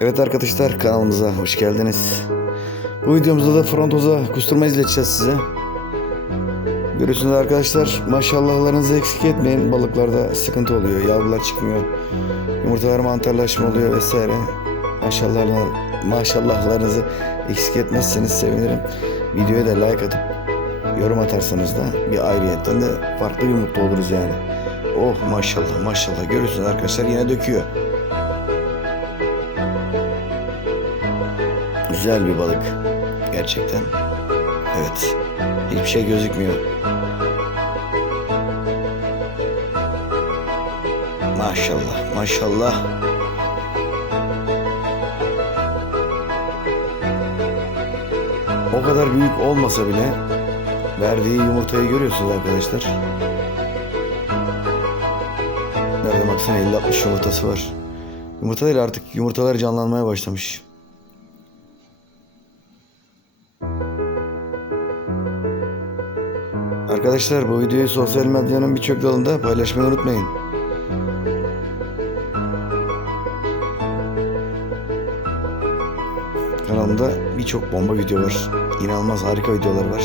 Evet arkadaşlar kanalımıza hoş geldiniz. Bu videomuzda da frontoza kusturma izleteceğiz size. Görüyorsunuz arkadaşlar maşallahlarınızı eksik etmeyin. Balıklarda sıkıntı oluyor. Yavrular çıkmıyor. Yumurtalar mantarlaşma oluyor vesaire. Maşallahlar, maşallahlarınızı eksik etmezseniz sevinirim. Videoya da like atıp yorum atarsanız da bir ayrıyetten de farklı bir mutlu oluruz yani. Oh maşallah maşallah görüyorsunuz arkadaşlar yine döküyor. Güzel bir balık. Gerçekten. Evet. Hiçbir şey gözükmüyor. Maşallah, maşallah. O kadar büyük olmasa bile verdiği yumurtayı görüyorsunuz arkadaşlar. Nerede baksana 50-60 yumurtası var. Yumurta değil artık yumurtalar canlanmaya başlamış. Arkadaşlar bu videoyu sosyal medyanın birçok dalında paylaşmayı unutmayın. Kanalımda birçok bomba video var. İnanılmaz harika videolar var.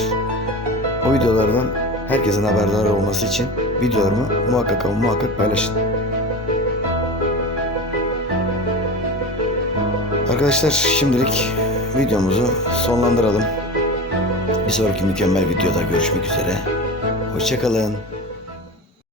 O videolardan herkesin haberdar olması için videolarımı muhakkak ama muhakkak paylaşın. Arkadaşlar şimdilik videomuzu sonlandıralım. Bir sonraki mükemmel videoda görüşmek üzere. Hoşçakalın.